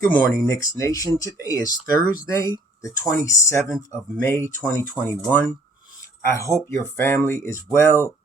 Good morning, Knicks Nation. Today is Thursday, the 27th of May, 2021. I hope your family is well,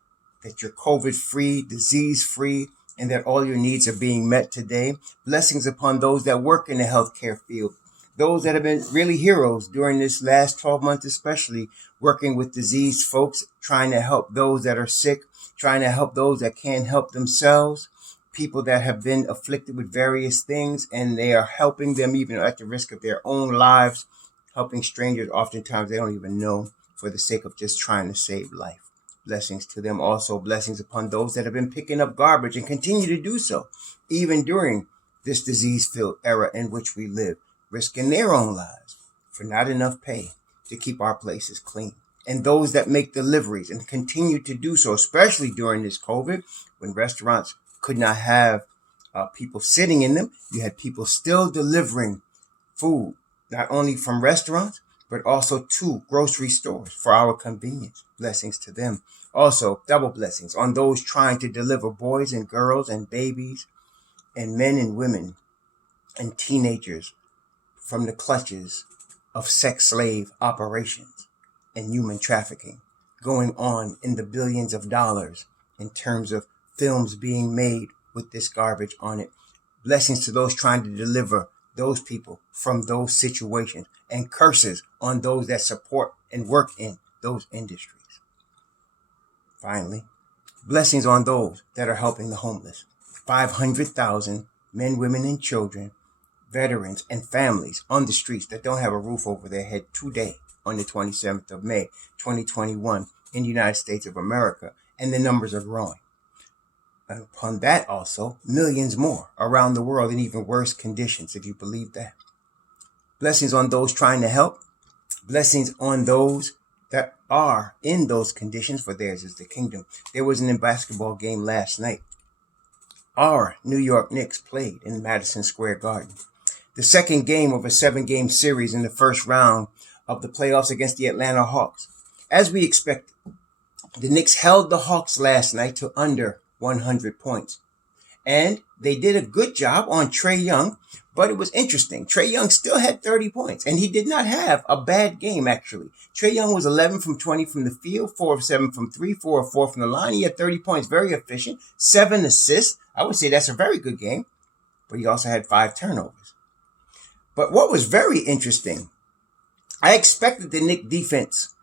that you're COVID-free, disease-free, and that all your needs are being met today. Blessings upon those that work in the healthcare field, those that have been really heroes during this last 12 months, especially working with diseased folks, trying to help those that are sick, trying to help those that can't help themselves, people that have been afflicted with various things, and they are helping them even at the risk of their own lives, helping strangers oftentimes they don't even know for the sake of just trying to save life. Blessings to them. Also blessings upon those that have been picking up garbage and continue to do so, even during this disease-filled era in which we live, risking their own lives for not enough pay to keep our places clean. And those that make deliveries and continue to do so, especially during this COVID, when restaurants could not have people sitting in them. You had people still delivering food, not only from restaurants, but also to grocery stores for our convenience. Blessings to them. Also, double blessings on those trying to deliver boys and girls and babies and men and women and teenagers from the clutches of sex slave operations and human trafficking going on in the billions of dollars in terms of films being made with this garbage on it. Blessings to those trying to deliver those people from those situations, and curses on those that support and work in those industries. Finally, blessings on those that are helping the homeless. 500,000 men, women, and children, veterans, and families on the streets that don't have a roof over their head today on the 27th of May, 2021 in the United States of America, and the numbers are growing. And upon that also, millions more around the world in even worse conditions, if you believe that. Blessings on those trying to help. Blessings on those that are in those conditions, for theirs is the kingdom. There was a basketball game last night. Our New York Knicks played in Madison Square Garden. The second game of a 7-game series in the first round of the playoffs against the Atlanta Hawks. As we expected, the Knicks held the Hawks last night to under 100 points. And they did a good job on Trae Young, but it was interesting. Trae Young still had 30 points, and he did not have a bad game, actually. Trae Young was 11 from 20 from the field, 4 of 7 from 3, 4 of 4 from the line. He had 30 points, very efficient, 7 assists. I would say that's a very good game, but he also had 5 turnovers. But what was very interesting, I expected the Knicks defense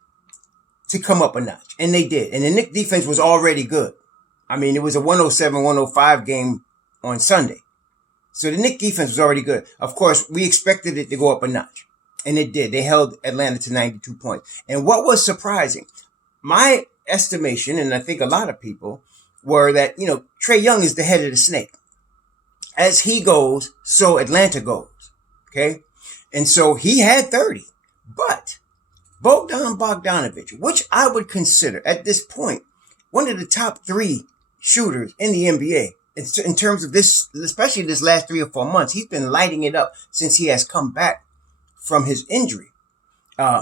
to come up a notch, and they did. And the Knicks defense was already good. I mean, it was a 107-105 game on Sunday. So the Knicks defense was already good. Of course, we expected it to go up a notch. And it did. They held Atlanta to 92 points. And what was surprising, my estimation, and I think a lot of people, were that, Trae Young is the head of the snake. As he goes, so Atlanta goes. Okay? And so he had 30. But Bogdan Bogdanovic, which I would consider at this point one of the top 3 shooters in the NBA in terms of this, especially this last 3 or 4 months. He's been lighting it up since he has come back from his injury,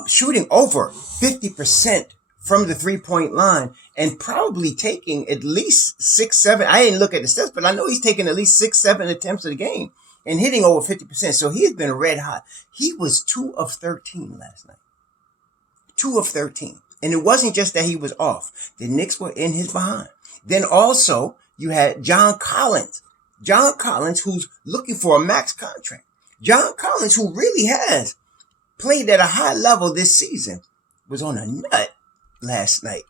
shooting over 50% from the 3-point line and probably taking at least 6, 7. I didn't look at the stats, but I know he's taking at least 6, 7 attempts a game and hitting over 50%. So he has been red hot. He was 2 of 13 last night. 2 of 13. And it wasn't just that he was off. The Knicks were in his behind. Then also, you had John Collins. John Collins, who's looking for a max contract. John Collins, who really has played at a high level this season, was on a nut last night.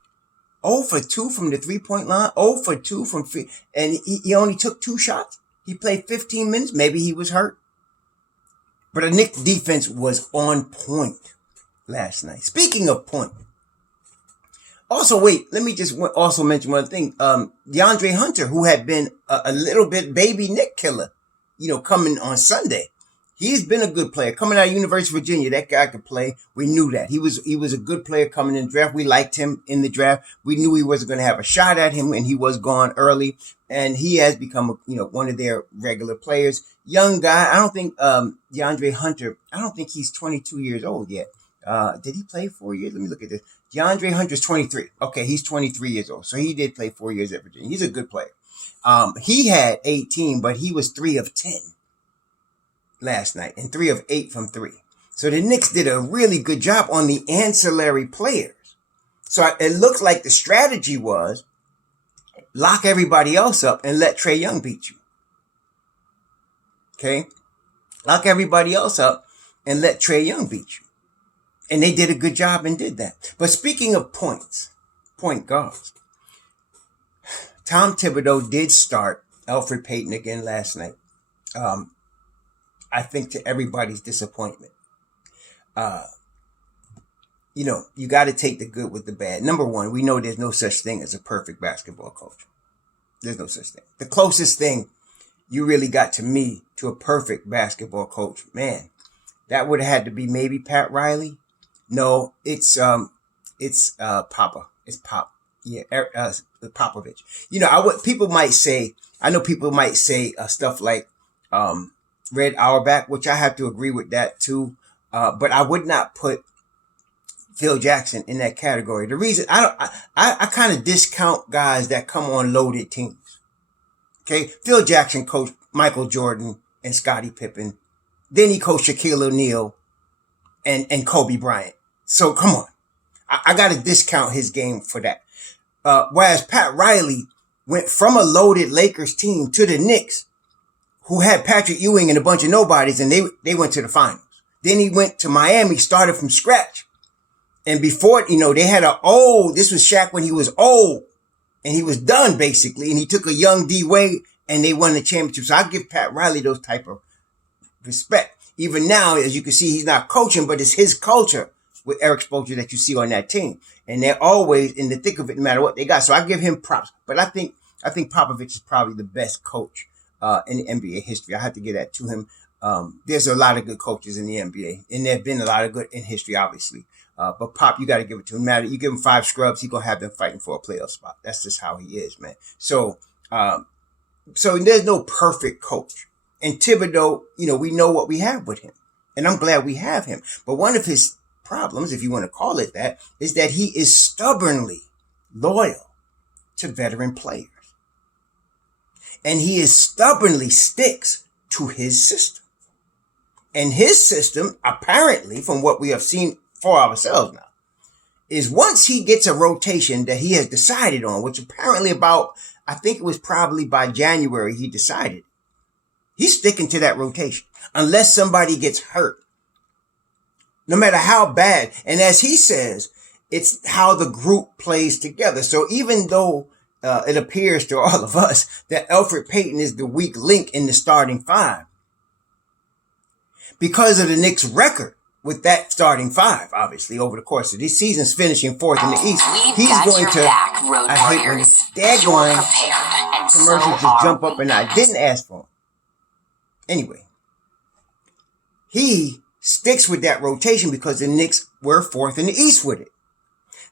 0 for 2 from the 3-point line. 0 for 2 from free. And he only took 2 shots. He played 15 minutes. Maybe he was hurt. But the Knicks defense was on point last night. Speaking of point. Also, wait, let me just also mention one thing. DeAndre Hunter, who had been a little bit baby Nick killer, coming on Sunday. He's been a good player. Coming out of University of Virginia, that guy could play. We knew that. He was a good player coming in the draft. We liked him in the draft. We knew he wasn't going to have a shot at him, and he was gone early. And he has become, one of their regular players. Young guy. I don't think DeAndre Hunter, I don't think he's 22 years old yet. Did he play 4 years? Let me look at this. DeAndre Hunter's 23. Okay, he's 23 years old. So he did play 4 years at Virginia. He's a good player. He had 18, but he was 3 of 10 last night and 3 of 8 from 3. So the Knicks did a really good job on the ancillary players. So it looked like the strategy was lock everybody else up and let Trae Young beat you. Okay? Lock everybody else up and let Trae Young beat you. And they did a good job and did that. But speaking of point guards, Tom Thibodeau did start Elfrid Payton again last night. I think to everybody's disappointment. You got to take the good with the bad. Number one, we know there's no such thing as a perfect basketball coach. There's no such thing. The closest thing you really got to me to a perfect basketball coach, man, that would have had to be maybe Pat Riley. No, it's Papa. It's Pop. Yeah, Popovich. People might say stuff like Red Auerbach, which I have to agree with that too. But I would not put Phil Jackson in that category. The reason I kind of discount guys that come on loaded teams. Okay, Phil Jackson coached Michael Jordan and Scottie Pippen. Then he coached Shaquille O'Neal and Kobe Bryant. So come on, I got to discount his game for that. Whereas Pat Riley went from a loaded Lakers team to the Knicks, who had Patrick Ewing and a bunch of nobodies, and they went to the finals. Then he went to Miami, started from scratch. And before, they had this was Shaq when he was old and he was done basically. And he took a young D Wade and they won the championship. So I give Pat Riley those type of respect. Even now, as you can see, he's not coaching, but it's his culture with Eric Spoelstra that you see on that team. And they're always in the thick of it, no matter what they got. So I give him props. But I think Popovich is probably the best coach in the NBA history. I have to give that to him. There's a lot of good coaches in the NBA, and there have been a lot of good in history, obviously. But Pop, you got to give it to him. No matter, you give him 5 scrubs, he's going to have them fighting for a playoff spot. That's just how he is, man. So there's no perfect coach. And Thibodeau, we know what we have with him. And I'm glad we have him. But one of his problems, if you want to call it that, is that he is stubbornly loyal to veteran players. And he is stubbornly sticks to his system. And his system, apparently, from what we have seen for ourselves now, is once he gets a rotation that he has decided on, which apparently I think it was probably by January he decided, he's sticking to that rotation unless somebody gets hurt. No matter how bad. And as he says, it's how the group plays together. So even though it appears to all of us that Elfrid Payton is the weak link in the starting 5, because of the Knicks' record with that starting 5, obviously, over the course of these seasons, finishing 4th in the East, he's going to, I hate when daggone commercials just jump up and I didn't ask for them. Anyway, he sticks with that rotation because the Knicks were 4th in the East with it.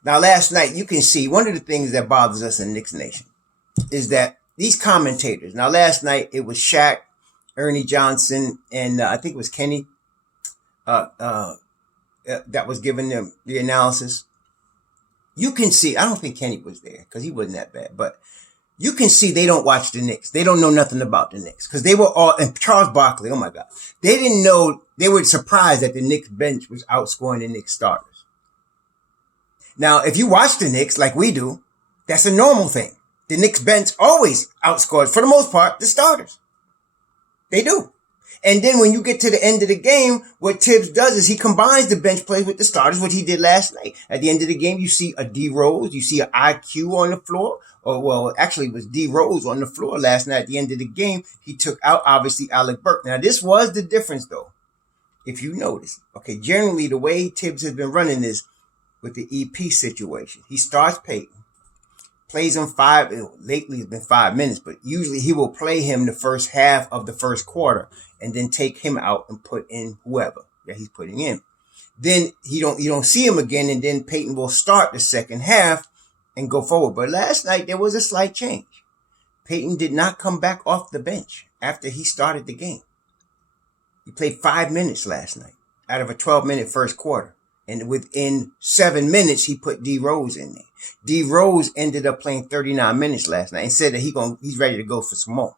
Now, last night, you can see one of the things that bothers us in Knicks Nation is that these commentators, now last night it was Shaq, Ernie Johnson, and I think it was Kenny that was giving them the analysis. You can see, I don't think Kenny was there because he wasn't that bad, but you can see they don't watch the Knicks. They don't know nothing about the Knicks because they were all, and Charles Barkley, oh my God, they didn't know, they were surprised that the Knicks bench was outscoring the Knicks starters. Now, if you watch the Knicks like we do, that's a normal thing. The Knicks bench always outscores, for the most part, the starters. They do. And then when you get to the end of the game, what Tibbs does is he combines the bench plays with the starters, what he did last night. At the end of the game, you see a D Rose, you see an IQ on the floor. Or, well, actually it was D Rose on the floor last night. At the end of the game, he took out, obviously, Alec Burke. Now, this was the difference, though. If you notice, okay, generally the way Tibbs has been running this with the EP situation, he starts Payton, plays him lately it's been 5 minutes, but usually he will play him the first half of the first quarter and then take him out and put in whoever that he's putting in. Then you don't see him again, and then Payton will start the second half and go forward. But last night there was a slight change. Payton did not come back off the bench after he started the game. He played 5 minutes last night out of a 12-minute first quarter. And within 7 minutes, he put D Rose in there. D Rose ended up playing 39 minutes last night and said that he's ready to go for some more.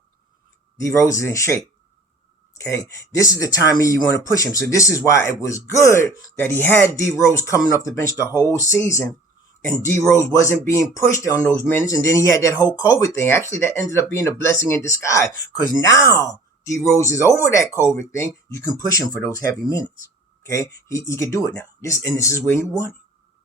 D Rose is in shape. Okay, this is the time you want to push him. So this is why it was good that he had D Rose coming off the bench the whole season, and D Rose wasn't being pushed on those minutes. And then he had that whole COVID thing. Actually, that ended up being a blessing in disguise, because now D Rose is over that COVID thing. You can push him for those heavy minutes. Okay, he could do it now. This is when you want it.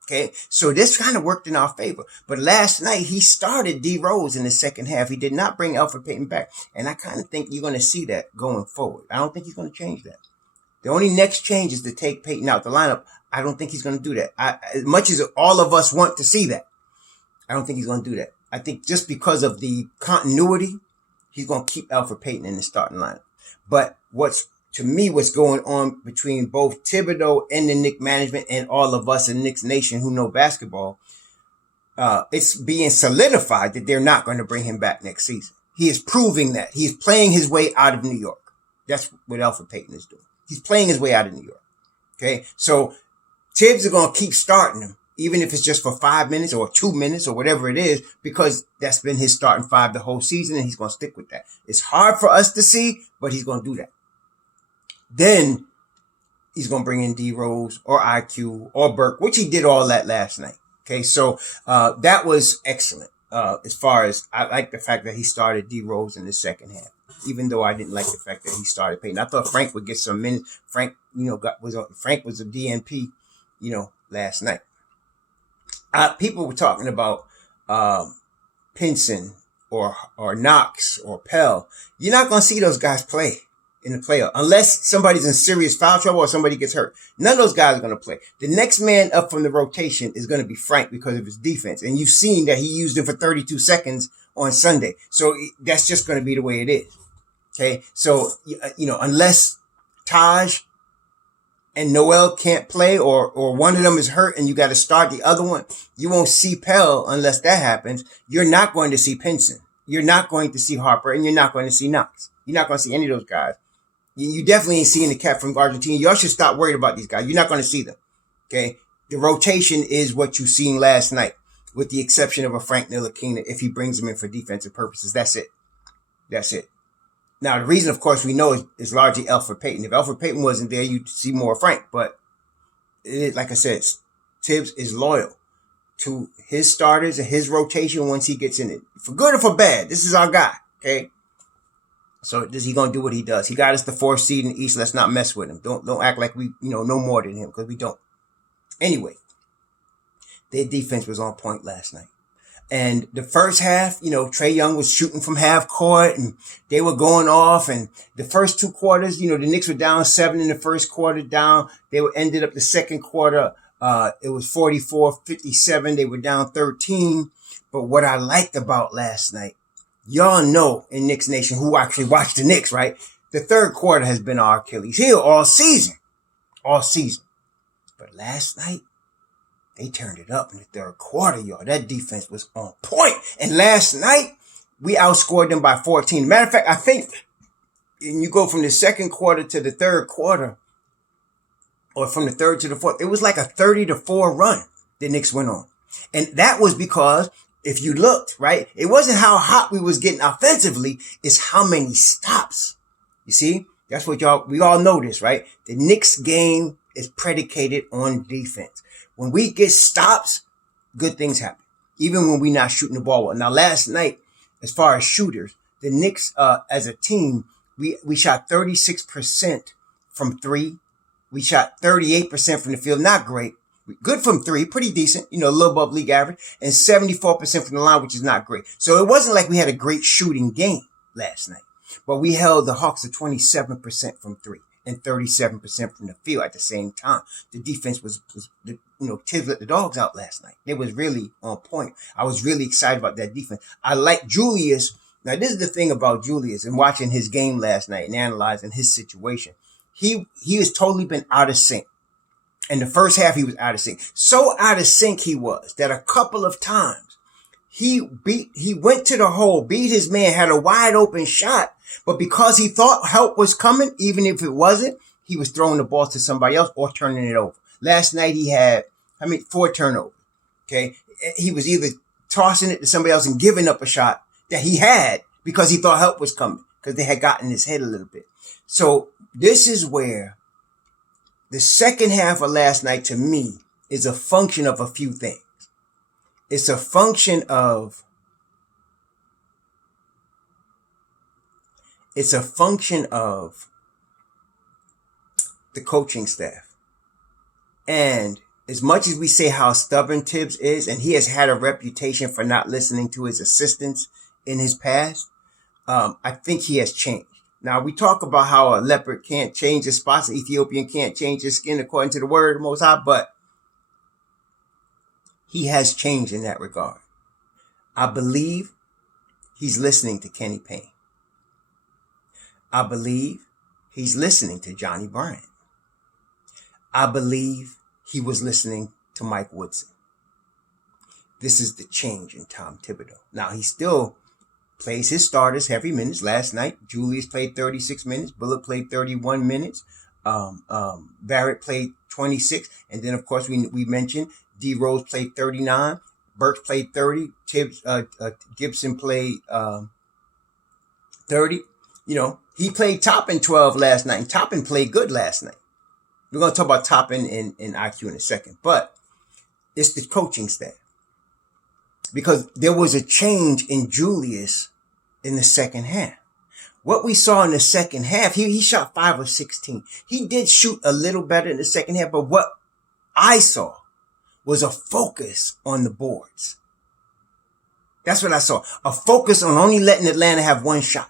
Okay, so this kind of worked in our favor. But last night, he started D Rose in the second half. He did not bring Elfrid Payton back. And I kind of think you're going to see that going forward. I don't think he's going to change that. The only next change is to take Payton out the lineup. I don't think he's going to do that. As much as all of us want to see that, I don't think he's going to do that. I think just because of the continuity, he's going to keep Elfrid Payton in the starting lineup. But what's going on between both Thibodeau and the Knicks management and all of us in Knicks Nation who know basketball, it's being solidified that they're not going to bring him back next season. He is proving that. He's playing his way out of New York. That's what Elfrid Payton is doing. He's playing his way out of New York. Okay, so Tibbs are going to keep starting him, even if it's just for 5 minutes or 2 minutes or whatever it is, because that's been his starting five the whole season, and he's going to stick with that. It's hard for us to see, but he's going to do that. Then he's going to bring in D Rose or IQ or Burke, which he did all that last night. Okay, so that was excellent. As far as I like the fact that he started D Rose in the second half, even though I didn't like the fact that he started Payton. I thought Frank would get some minutes. Frank was a DNP, last night. People were talking about Pinson or Knox or Pell. You're not going to see those guys play in the playoff unless somebody's in serious foul trouble or somebody gets hurt. None of those guys are going to play. The next man up from the rotation is going to be Frank because of his defense. And you've seen that he used him for 32 seconds on Sunday. So that's just going to be the way it is. Okay. So, unless Taj and Noel can't play or one of them is hurt and you got to start the other one, you won't see Pell unless that happens. You're not going to see Pinson. You're not going to see Harper, and you're not going to see Knox. You're not going to see any of those guys. You definitely ain't seeing the cat from Argentina. Y'all should stop worried about these guys. You're not going to see them. Okay. The rotation is what you seen last night, with the exception of a Frank Ntilikina if he brings them in for defensive purposes. That's it. That's it. Now, the reason, of course, we know is largely Elfrid Payton. If Elfrid Payton wasn't there, you'd see more Frank. But like I said, Tibbs is loyal to his starters and his rotation once he gets in it. For good or for bad, this is our guy. Okay. So is he going to do what he does? He got us the 4th seed in the East. Let's not mess with him. Don't act like we, know more than him, because we don't. Anyway, their defense was on point last night. And the first half, Trae Young was shooting from half court and they were going off. And the first 2 quarters, the Knicks were down 7 in the first quarter down. They ended up the second quarter. It was 44-57. They were down 13. But what I liked about last night, y'all know in Knicks Nation who actually watched the Knicks, right? The third quarter has been our Achilles heel all season. All season. But last night, they turned it up in the third quarter, y'all. That defense was on point. And last night, we outscored them by 14. Matter of fact, I think when you go from the second quarter to the third quarter, or from the third to the fourth, it was like a 30-4 run the Knicks went on. And that was because, if you looked, right, it wasn't how hot we was getting offensively, it's how many stops. You see? That's what we all know this, right? The Knicks game is predicated on defense. When we get stops, good things happen. Even when we're not shooting the ball well. Now, last night, as far as shooters, the Knicks, as a team, we shot 36% from 3. We shot 38% from the field. Not great. Good from 3, pretty decent, a little above league average, and 74% from the line, which is not great. So it wasn't like we had a great shooting game last night, but we held the Hawks to 27% from 3 and 37% from the field at the same time. The defense was Tibbs let the dogs out last night. It was really on point. I was really excited about that defense. I like Julius. Now, this is the thing about Julius, and watching his game last night and analyzing his situation. He has totally been out of sync. In the first half, he was out of sync. So out of sync he was that a couple of times he went to the hole, beat his man, had a wide open shot, but because he thought help was coming, even if it wasn't, he was throwing the ball to somebody else or turning it over. Last night he had, 4 turnovers. Okay. He was either tossing it to somebody else and giving up a shot that he had because he thought help was coming, because they had gotten in his head a little bit. So this is where the second half of last night, to me, is a function of a few things. It's a function of the coaching staff. And as much as we say how stubborn Tibbs is, and he has had a reputation for not listening to his assistants in his past, I think he has changed. Now, we talk about how a leopard can't change his spots, an Ethiopian can't change his skin according to the word of the Most High, but he has changed in that regard. I believe he's listening to Kenny Payne. I believe he's listening to Johnny Bryant. I believe he was listening to Mike Woodson. This is the change in Tom Thibodeau. Now, he still plays his starters heavy minutes. Last night, Julius played 36 minutes. Bullock played 31 minutes. Barrett played 26. And then, of course, we mentioned D. Rose played 39. Burks played 30. Gibson played 30. You know, he played Toppin 12 last night. And Toppin played good last night. We're going to talk about Toppin and IQ in a second. But it's the coaching staff. Because there was a change in Julius in the second half. What we saw in the second half, he shot 5 of 16. He did shoot a little better in the second half, but what I saw was a focus on the boards. That's what I saw. A focus on only letting Atlanta have one shot.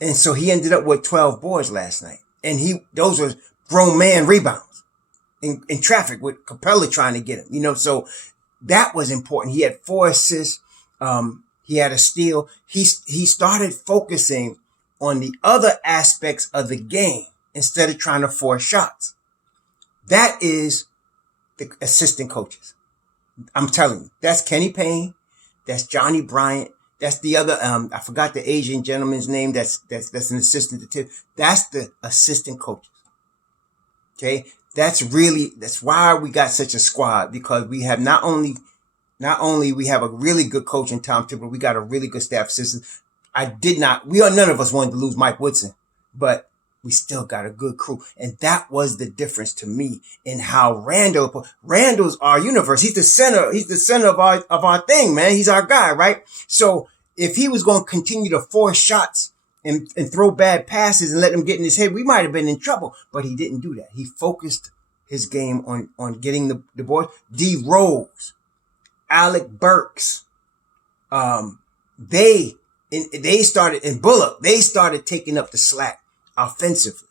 And so he ended up with 12 boards last night. And those were grown man rebounds in traffic with Capella trying to get him, you know, so that was important. He had 4 assists. He had a steal. He started focusing on the other aspects of the game instead of trying to force shots. That is the assistant coaches. I'm telling you, that's Kenny Payne. That's Johnny Bryant. That's the other, I forgot the Asian gentleman's name. That's an assistant to Tibbs. That's the assistant coaches. Okay. That's why we got such a squad, because we have not only we have a really good coach in Tom Thibodeau, we got a really good staff assistant. None of us wanted to lose Mike Woodson, but we still got a good crew. And that was the difference to me in how Randall's our universe. He's the center of our thing, man. He's our guy, right? So if he was going to continue to force shots and throw bad passes and let him get in his head, we might have been in trouble. But he didn't do that. He focused his game on getting the boards. D. Rose, Alec Burks, they started, and Bullock, they started taking up the slack offensively.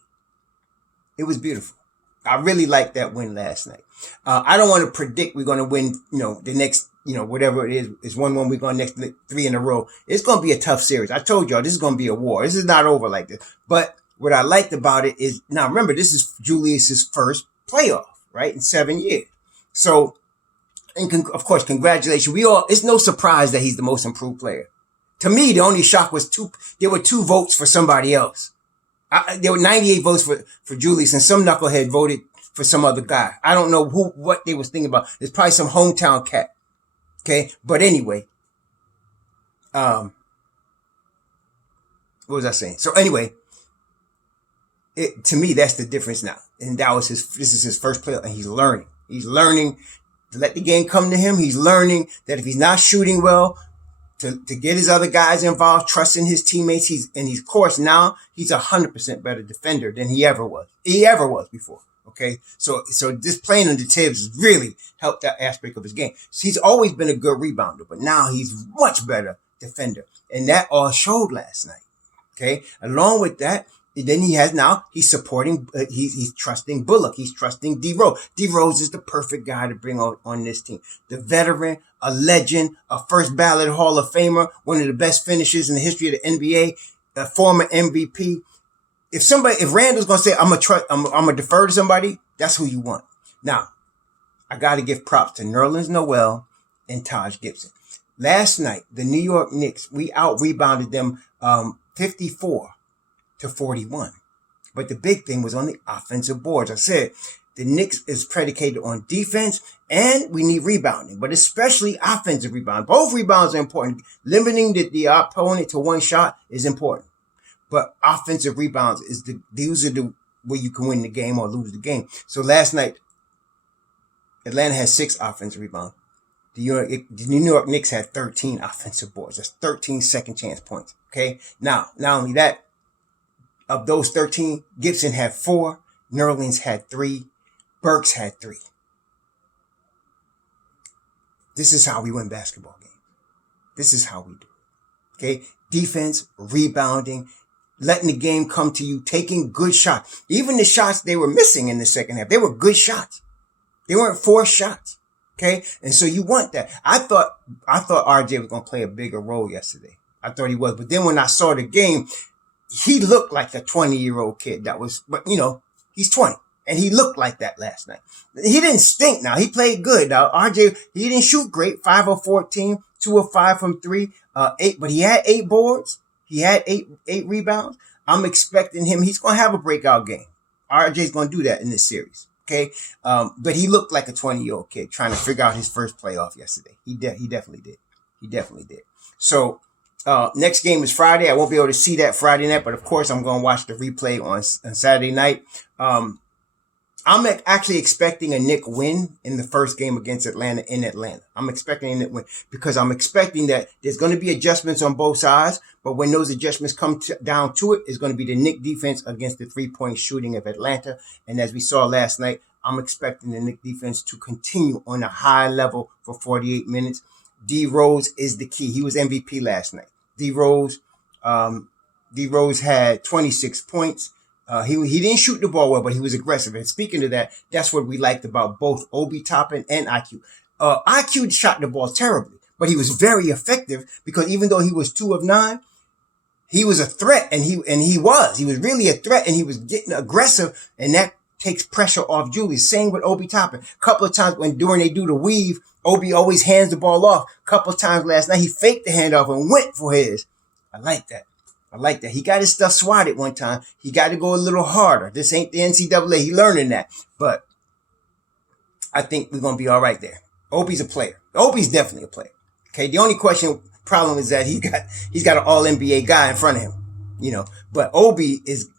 It was beautiful. I really liked that win last night. I don't want to predict we're going to win, the next, whatever it is 1-1, we're going next 3 in a row. It's going to be a tough series. I told y'all this is going to be a war. This is not over like this. But what I liked about it is, now remember, this is Julius's first playoff, right? In 7 years. So, and of course, congratulations. It's no surprise that he's the most improved player. To me, the only shock was there were 2 votes for somebody else. There were 98 votes for Julius, and some knucklehead voted for some other guy. I don't know what they was thinking about. There's probably some hometown cat. Okay. But anyway, what was I saying? So anyway, to me, that's the difference now. And this is his first play, and he's learning. He's learning to let the game come to him. He's learning that if he's not shooting well, to get his other guys involved, trusting his teammates. Of course, now he's 100% better defender than he ever was before. Okay. So this playing under Tibbs has really helped that aspect of his game. So he's always been a good rebounder, but now he's much better defender. And that all showed last night. Okay. Along with that, then he's supporting, he's trusting Bullock. He's trusting D. Rose. D. Rose is the perfect guy to bring on this team. The veteran, a legend, a first ballot Hall of Famer, one of the best finishers in the history of the NBA, a former MVP. If Randall's going to say, I'm going to defer to somebody, that's who you want. Now, I got to give props to Nerlens Noel and Taj Gibson. Last night, the New York Knicks, we out-rebounded them 54-41. But the big thing was on the offensive boards. I said, the Knicks is predicated on defense, and we need rebounding, but especially offensive rebound. Both rebounds are important. Limiting the opponent to one shot is important. But offensive rebounds these are the where you can win the game or lose the game. So last night, Atlanta had 6 offensive rebounds. The New York Knicks had 13 offensive boards. That's 13 second chance points. Okay. Now, not only that, of those 13, Gibson had 4, Nerlens had 3, Burks had 3. This is how we win basketball games. This is how we do it. Okay. Defense, rebounding, letting the game come to you, taking good shots. Even the shots they were missing in the second half, they were good shots. They weren't forced shots. Okay. And so you want that. I thought RJ was going to play a bigger role yesterday. I thought he was. But then when I saw the game, he looked like a 20-year-old kid but he's 20 and he looked like that last night. He didn't stink now. He played good. Now, RJ, he didn't shoot great. 5 of 14, 2 of 5 from 3, 8, but he had 8 boards. He had 8 rebounds. I'm expecting him. He's going to have a breakout game. RJ's going to do that in this series. Okay. But he looked like a 20-year-old kid trying to figure out his first playoff yesterday. He definitely did. He definitely did. So, next game is Friday. I won't be able to see that Friday night, but of course I'm going to watch the replay on Saturday night. I'm actually expecting a Knicks win in the first game against Atlanta in Atlanta. I'm expecting a Knicks win because I'm expecting that there's going to be adjustments on both sides, but when those adjustments come down to it, it's going to be the Knicks defense against the 3-point shooting of Atlanta. And as we saw last night, I'm expecting the Knicks defense to continue on a high level for 48 minutes. D Rose is the key. He was MVP last night. D Rose had 26 points. He didn't shoot the ball well, but he was aggressive. And speaking of that, that's what we liked about both Obi Toppin and IQ. IQ shot the ball terribly, but he was very effective because even though he was 2 of 9, he was a threat, and he was really a threat, and he was getting aggressive, and that takes pressure off Julius. Same with Obi Toppin. A couple of times during they do the weave, Obi always hands the ball off. A couple of times last night, he faked the handoff and went for his. I like that. He got his stuff swatted one time. He got to go a little harder. This ain't the NCAA. He learning that. But I think we're going to be all right there. Obi's a player. Obi's definitely a player. Okay. The only problem is that he's got an all-NBA guy in front of him, but Obi is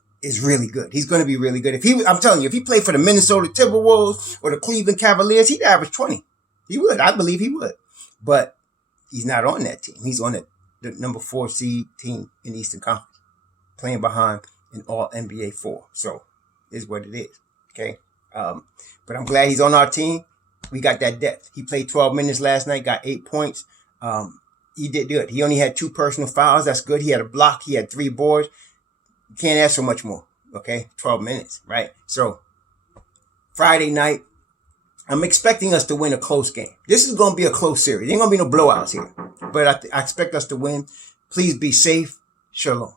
really good. He's going to be really good. I'm telling you, if he played for the Minnesota Timberwolves or the Cleveland Cavaliers, he'd average 20. He would. I believe he would. But he's not on that team. He's on the number 4 seed team in the Eastern Conference, playing behind an all NBA 4. So is what it is. Okay. But I'm glad he's on our team. We got that depth. He played 12 minutes last night, got 8 points. He did good. He only had 2 personal fouls. That's good. He had a block. He had 3 boards. You can't ask for much more. Okay. 12 minutes, right? So Friday night, I'm expecting us to win a close game. This is going to be a close series. There ain't going to be no blowouts here. But I expect us to win. Please be safe. Shalom.